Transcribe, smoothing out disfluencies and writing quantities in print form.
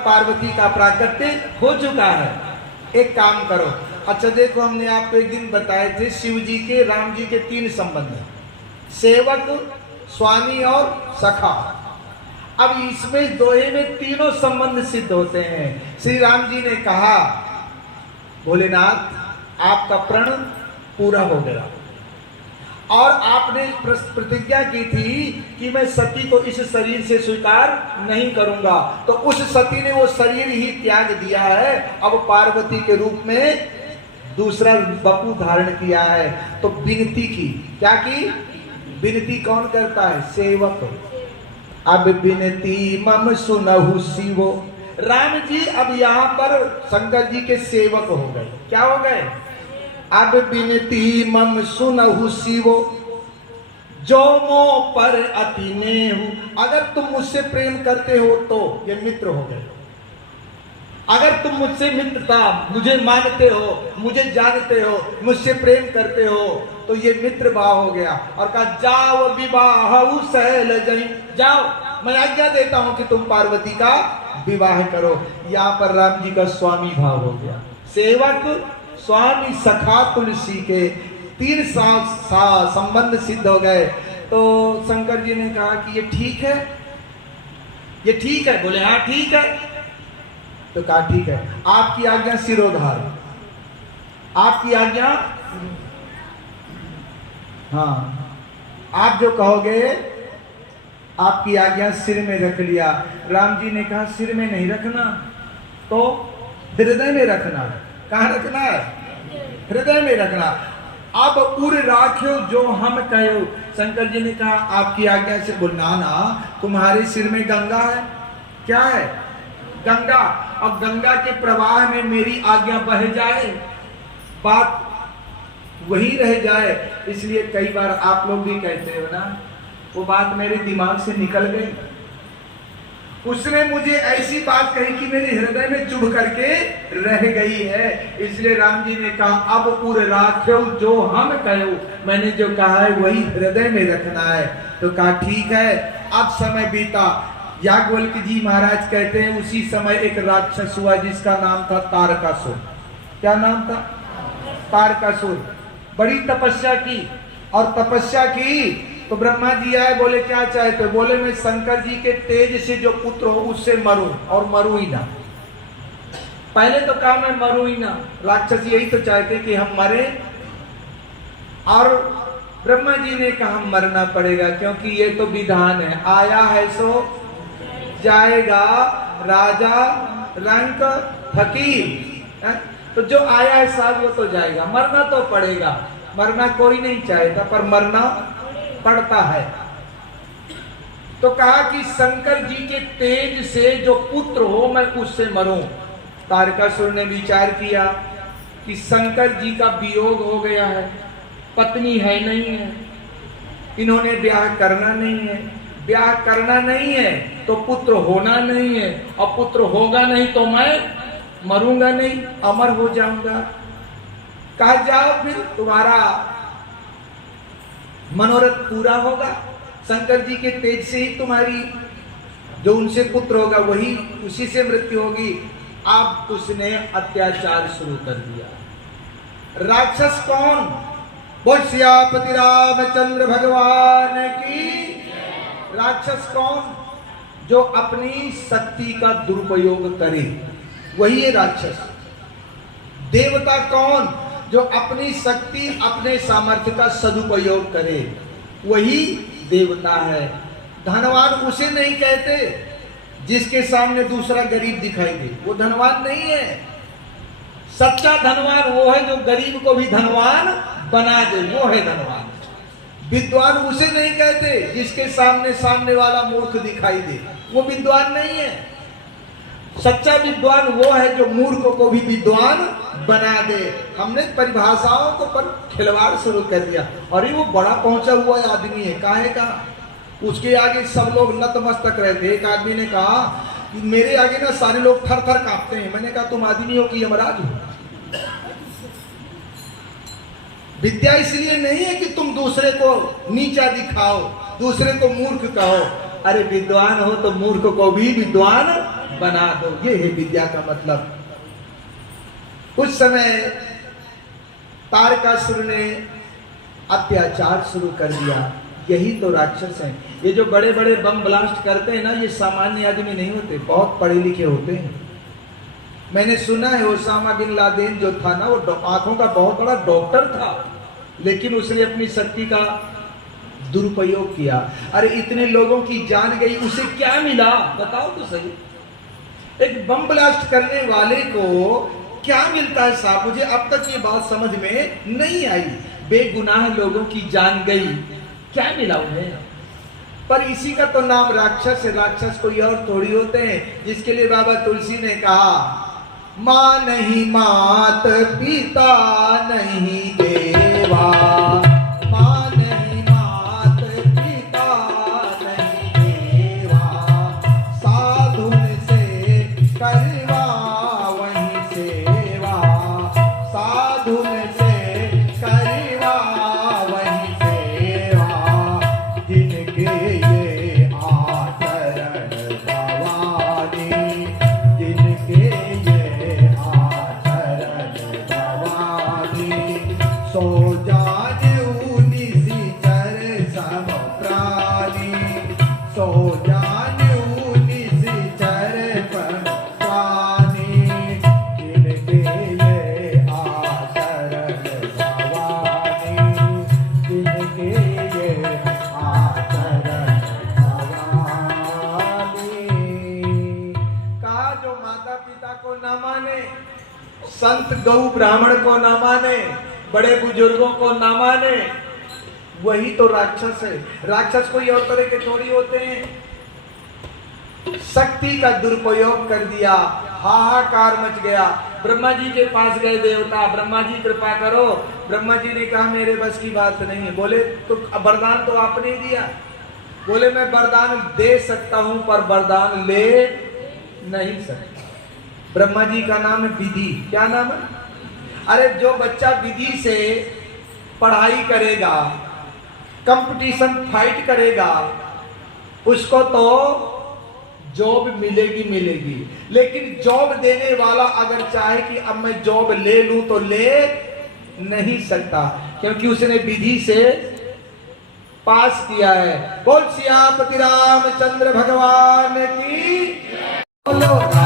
पार्वती का प्राकट्य हो चुका है। एक काम करो, अच्छा देखो, हमने आपको एक दिन बताए थे शिव जी के राम जी के 3 संबंध, सेवक, स्वामी और सखा। अब इसमें दोहे में तीनों संबंध सिद्ध होते हैं। श्री राम जी ने कहा, भोलेनाथ आपका प्रण पूरा हो गया और आपने प्रतिज्ञा की थी कि मैं सती को इस शरीर से स्वीकार नहीं करूंगा, तो उस सती ने वो शरीर ही त्याग दिया है। अब पार्वती के रूप में दूसरा बपू धारण किया है। तो विनती की, क्या की? विनती कौन करता है? सेवक। अब विनती मम सुनहु शिवो। राम जी अब यहाँ पर शंकर जी के सेवक हो गए। क्या हो गए? अब विनती मम सुनहु शिवो, जो मो पर अति नेहु। अगर तुम मुझसे प्रेम करते हो तो ये मित्र हो गए। अगर तुम मुझसे मित्रता, मुझे मानते हो, मुझे जानते हो, मुझसे प्रेम करते हो, तो ये मित्र भाव हो गया। और कहा जाओ विवाह सहल जई, जाओ मैं आज्ञा देता हूं कि तुम पार्वती का विवाह करो। यहाँ पर राम जी का स्वामी भाव हो गया। सेवक, स्वामी, सखा, तुलसी के 3 संबंध सिद्ध हो गए। तो शंकर जी ने कहा कि ये ठीक है, ये ठीक है। बोले हाँ ठीक है। तो कहा ठीक है, आपकी आज्ञा सिरोधार, आपकी आज्ञा, हाँ आप जो कहोगे आपकी आज्ञा सिर में रख लिया। राम जी ने कहा सिर में नहीं रखना, तो हृदय में रखना। कहाँ रखना है? हृदय में रखना। अब उर राख्यो जो हम कहो। शंकर जी ने कहा आपकी आज्ञा से बोलना ना, तुम्हारे सिर में गंगा है। क्या है? गंगा। और गंगा के प्रवाह में मेरी आज्ञा बह जाए, बात वही रह जाए। इसलिए कई बार आप लोग भी कहते हो ना, वो बात मेरे दिमाग से निकल गई, उसने मुझे ऐसी बात कही कि मेरे हृदय में चुभ करके रह गई है। इसलिए राम जी ने कहा अब उर राख्यो जो हम कहो, मैंने जो कहा है वही हृदय में रखना है। तो कहा ठीक है। अब समय बीता। याज्ञवल्क जी महाराज कहते हैं उसी समय एक राक्षस हुआ जिसका नाम था तारकासुर। क्या नाम था? तारकासुर। बड़ी तपस्या की, और तपस्या की तो ब्रह्मा जी आए, बोले क्या चाहते? बोले मैं शंकर जी के तेज से जो पुत्र हो उससे मरूं, और मरूं ही ना। पहले तो कहा मैं मरूं ही ना। राक्षस यही तो चाहते कि हम मरे, और ब्रह्मा जी ने कहा हम मरना पड़ेगा, क्योंकि ये तो विधान है, आया है सो जाएगा, राजा रंक फकीर। तो जो आया है साहब वो तो जाएगा, मरना तो पड़ेगा। मरना कोई नहीं चाहता, पर मरना पड़ता है। तो कहा कि शंकर जी के तेज से जो पुत्र हो मैं उससे मरूं। तारकासुर ने विचार किया कि शंकर जी का वियोग हो गया है, पत्नी है नहीं है, इन्होंने ब्याह करना नहीं है, ब्याह करना नहीं है तो पुत्र होना नहीं है, और पुत्र होगा नहीं तो मैं मरूंगा नहीं, अमर हो जाऊंगा। कहा जाओ फिर तुम्हारा मनोरथ पूरा होगा, शंकर जी के तेज से ही तुम्हारी जो उनसे पुत्र होगा वही उसी से मृत्यु होगी। अब उसने अत्याचार शुरू कर दिया। राक्षस कौन? बोल सियापति रामचंद्र भगवान की। राक्षस कौन? जो अपनी शक्ति का दुरुपयोग करे, वही है राक्षस। देवता कौन? जो अपनी शक्ति, अपने सामर्थ्य का सदुपयोग करे, वही देवता है। धनवान उसे नहीं कहते जिसके सामने दूसरा गरीब दिखाई दे, वो धनवान नहीं है। सच्चा धनवान वो है जो गरीब को भी धनवान बना दे, वो है धनवान। विद्वान उसे नहीं कहते जिसके सामने वाला मूर्ख दिखाई दे, वो विद्वान नहीं है। सच्चा विद्वान वो है जो मूर्ख को भी विद्वान बना दे। हमने परिभाषाओं को पर खिलवाड़ शुरू कर दिया। अरे वो बड़ा पहुंचा हुआ आदमी है, काहे का? उसके आगे सब लोग नतमस्तक रहते। एक आदमी ने कहा कि मेरे आगे ना सारे लोग थर थर कांपते हैं। मैंने कहा तुम आदमी हो कि यमराज हो? विद्या इसलिए नहीं है कि तुम दूसरे को नीचा दिखाओ, दूसरे को मूर्ख कहो। अरे विद्वान हो तो मूर्ख को भी विद्वान बना दो। ये है विद्या का मतलब। उस समय तारकासुर ने अत्याचार शुरू कर दिया। यही तो राक्षस हैं। ये जो बड़े बड़े बम ब्लास्ट करते हैं ना, ये सामान्य आदमी नहीं होते, बहुत पढ़े लिखे होते हैं। मैंने सुना है ओसामा बिन लादेन जो था ना, वो आंखों का बहुत बड़ा डॉक्टर था, लेकिन उसने अपनी शक्ति का दुरुपयोग किया। अरे इतने लोगों की जान गई, उसे क्या मिला बताओ तो सही। एक बम ब्लास्ट करने वाले को क्या मिलता है साहब? मुझे अब तक ये बात समझ में नहीं आई। बेगुनाह लोगों की जान गई, क्या मिला उन्हें? पर इसी का तो नाम राक्षस है। राक्षस कोई और थोड़ी होते हैं, जिसके लिए बाबा तुलसी ने कहा, माँ नहीं मात पिता नहीं देवा, माँ नहीं मात पिता नहीं देवा, साधुन से करवा वहीं सेवा, साधुन से करवा वहीं सेवा, जिनके ये आचरण भवानी, जिनके ये आचरण भवानी, सो जाने निसी चर सम प्राणी, सो जाने निसी चर पम प्राणी, जिनके ये आचरण भवानी, जिनके ये आचरण भवानी। कहा जो माता पिता को न माने, संत गौ ब्राह्मण को न माने, बड़े बुजुर्गों को न माने, वही तो राक्षस है। राक्षस कोई और तरह के थोड़ी होते हैं। शक्ति का दुरुपयोग कर दिया, हाहाकार मच गया। ब्रह्मा जी के पास गए देवता, ब्रह्मा जी कृपा करो। ब्रह्मा जी ने कहा मेरे बस की बात नहीं है। बोले तो वरदान तो आपने ही दिया। बोले मैं वरदान दे सकता हूं पर वरदान ले नहीं सकता। ब्रह्मा जी का नाम है विधि। क्या नाम है? अरे जो बच्चा विधि से पढ़ाई करेगा, कंपटीशन फाइट करेगा, उसको तो जॉब मिलेगी मिलेगी। लेकिन जॉब देने वाला अगर चाहे कि अब मैं जॉब ले लूं तो ले नहीं सकता, क्योंकि उसने विधि से पास किया है। बोल सियापति रामचंद्र भगवान की बोलो।